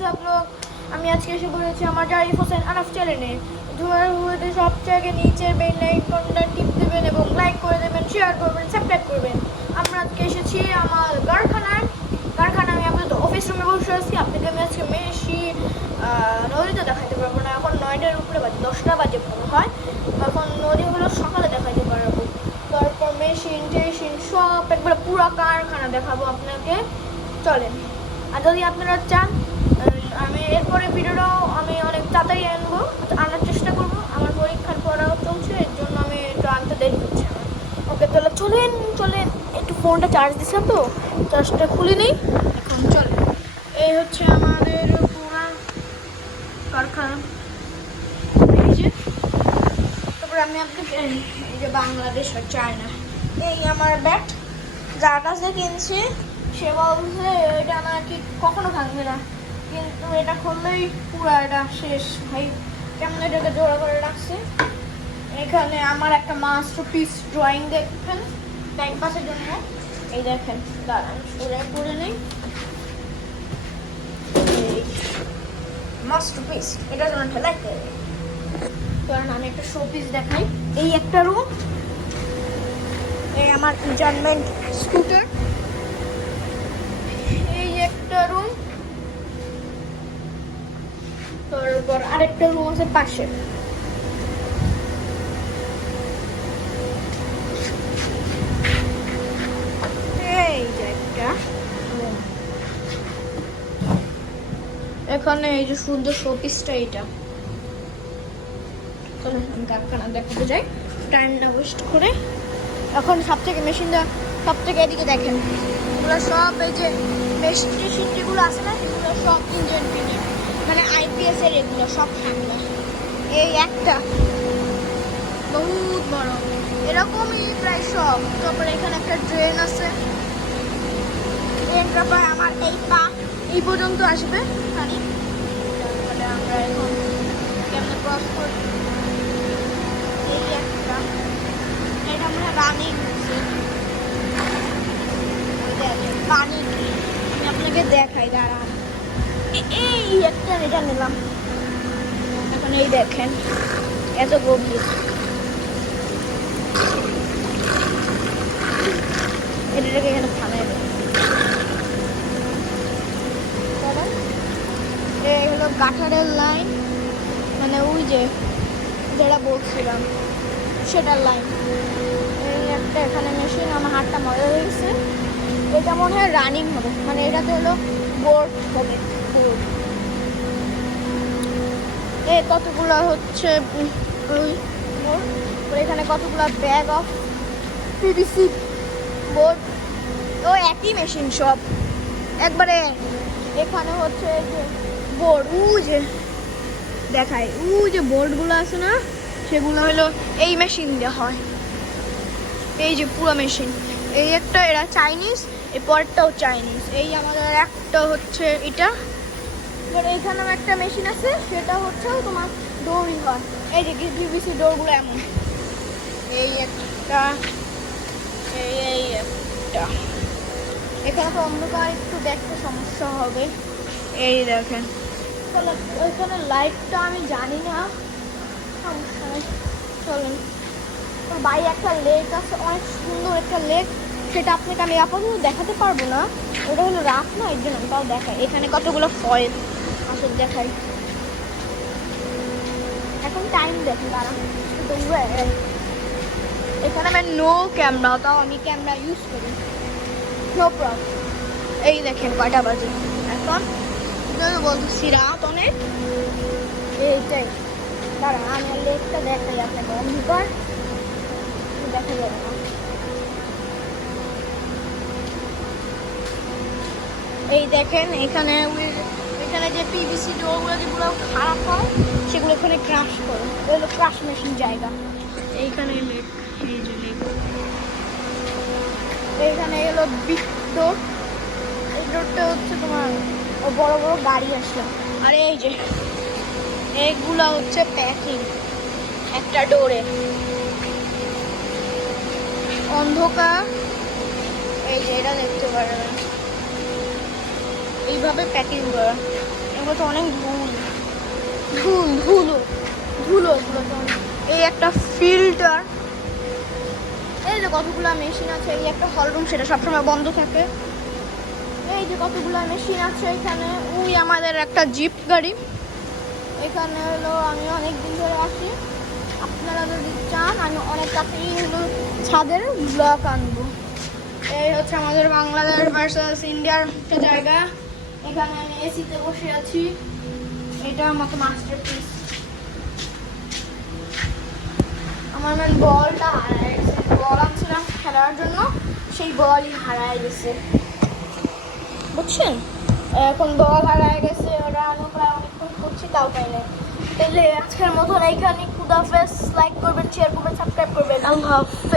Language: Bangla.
सब लोग আমি আজকে এসে পড়েছি আমার জারিফ হোসেন আনাফ চ্যানেলে। ধোয়ার হতে সব জায়গায় নিচে বেল আইকনটা টিপ দেবেন এবং লাইক করে দেবেন, শেয়ার করবেন, সাবস্ক্রাইব করবেন। আমরা আজকে এসেছি আমার কারখানায়। আমি আপনাদের অফিস রুমে বসে আছি। আপনাকে আমি আজকে মেশি নদীতে দেখাতে পারবো না, এখন 9টার উপরে বাজে, 10টা বাজে মনে হয়। এখন নদী হলো সকালে দেখাতে পারবো। তারপর মেশিন টেশিন সব একবার পুরো কারখানা দেখাবো আপনাকে। চলেন। আর যদি আপনারা চান আমি এরপরে ভিডিওটাও আমি অনেক তাড়াতাড়ি আনার চেষ্টা করবো। আমার পরীক্ষার পড়াও চলছে, এর জন্য আমি একটু আনতে দেরি হচ্ছে আমার। ওকে তাহলে চলেন একটু ফোনটা চার্জ দিচ্ছিলাম তো, চার্জটা খুলে নিই। এখন চলে, এই হচ্ছে আমাদের পুরা কারখানা। এই যে তারপরে আমি আপনাকে এই যে বাংলাদেশ আর চায়না, এই আমার ব্যাট যার কাছে কিনছি সে বলছে এটা নাকি কখনো ভাঙবে না, কিন্তু এটা খুললেই পুরো এটা শেষ। ভাই কেমন এটাকে জোড়া করে রাখছে। এখানে আমার একটা মাস্টারপিস ড্রয়িং দেখবেন টাইম পাসের জন্য। এই দেখেন, দাঁড়ান সোজা করে নেই, মাস্টারপিস এটার জন্য ঠেলাইতে। কারণ আমি একটা শো পিস দেখাই। এই একটা রুম, এই আমার ইনজারমেন্ট স্কুটার, এই একটা রুম, তারপর আরেকটা রুম আছে পাশে। এই যে একটা রুম, এখানে এই যে সুন্দর শোপিসটা এইটা। চলো আমি কারখানা দেখাতে যাই টাইম না ওয়েস্ট করে। এখন সব থেকে মেশিনটা সব থেকে এদিকে দেখেন, এগুলো সব এই যে মেশিন টেশিন যেগুলো আছে না, এগুলো সব ইঞ্জিন ফিটিং, মানে আইপিএস এর এগুলো সব সামনে। এই একটা বহুত বড়, এরকমই প্রায় সব। তারপরে এখানে একটা ড্রেন আছে, ড্রেনটা প্রায় আমার এই পা এই পর্যন্ত আসবে পানি। তারপরে আমরা এখন কেমন ক্রস করি। এই একটা, এটা আমরা রানিং পানি, আমি আপনাকে দেখাই দাঁড়ান। এই একটা এটা নিলাম। এখন এই দেখেন এত গভীর, এটাকে এখানে ফালাই দেয়। এই হলো গাটারের লাইন, মানে ওই যে যেটা বলছিলাম সেটার লাইন। এই একটা এখানে মেশিন, আমার হাতটা মজা হয়ে গেছে। এটা মনে হয় রানিং হবে, মানে এটাতে হলো বোর্ড হবে, বোর্ড। এই কতগুলো হচ্ছে বোর্ড, এখানে কতগুলো ব্যাগ অফ পিভিসি বোর্ড। ও একই মেশিন সব একবারে। এখানে হচ্ছে যে বোর্ড, যে দেখায় যে বোর্ডগুলো আছে না, সেগুলো হলো এই মেশিন দিয়ে হয়। এই যে পুরো মেশিন, এই একটা এরা চাইনিজ, এই পরেরটাও চাইনিজ। এই আমাদের একটা হচ্ছে এটা, এখানেও একটা মেশিন আছে, সেটা হচ্ছে তোমার দৌড়ি হয়। এই যে পিভিসি ডোরগুলো এমন। এই একটা, এই একটা। এখানে তো অন্ধকার, একটু দেখতে সমস্যা হবে। এই দেখেন ওইখানে লাইটটা আমি জানি না, সমস্যা নেই। চলেন, বাইরে একটা লেক আছে, অনেক সুন্দর একটা লেক, সেটা আপনাকে আমি আপাতত দেখাতে পারবো না, ওটা হলো রাত না, এর জন্য আমি তাও দেখাই। এখানে কতগুলো ফয়েল আসলে দেখাই। এখন টাইম দেখেন তারা এখানে আমার নো ক্যামেরা, তাও আমি ক্যামেরা ইউজ করি, নো প্রবলেম। এই দেখেন কয়টা বাজে এখন, বলতেছি রাত অনেক। এইটাই দাঁড়া আমি লেকটা দেখাই আপনাকে, অন্ধকার দেখা যাবে না। এই দেখেন এখানে যে পিভিসি ডোরগুলো যেগুলো খারাপ হয় সেগুলো এখানে ক্রাশ করে, ওইগুলো ক্রাশ মেশিন জায়গা। এইখানে লেক, এই যে লেক, এইখানে এলো বিগ ডোর। এই ডোরটা হচ্ছে তোমার বড় বড় গাড়ি আসে। আর এই যে এগুলা হচ্ছে প্যাকিং একটা ডোরে, অন্ধকার। এই যে এটা দেখতে পারবেন এইভাবে প্যাকিং করা। এগুলোতে অনেক ধুলো ধুলো এগুলোতে অনেক। এই একটা ফিল্টার, এই যে কতগুলো মেশিন আছে, এই একটা হল রুম, সেটা সবসময় বন্ধ থাকে। এই যে কতগুলো মেশিন আছে এখানে। ওই আমাদের একটা জিপ গাড়ি এখানে হলো। আমি অনেক দিন ধরে আসি, আপনারা যদি চান আমি অনেক তাড়াতাড়ি হলো ছাদের ব্লক আনবো। এই হচ্ছে আমাদের বাংলাদেশ ভার্সাস ইন্ডিয়ার একটা জায়গা। এখানে আমি এসিতে বসে আছি, এটা মতো মাস্টারপিস। আমার মেন বলটা হারায় গেছে, বল আনছিলাম খেলার জন্য, সেই বলই হারায় গেছে, বুঝছেন? এখন বল হারায় গেছে, ওরা আমি প্রায় অনেকক্ষণ করছি তাও পাই না। তাহলে আজকের মতন এইখানে, খুদাহাফেজ। লাইক করবেন, শেয়ার করবেন, সাবস্ক্রাইব করবেন। আল্লাহ হাফেজ।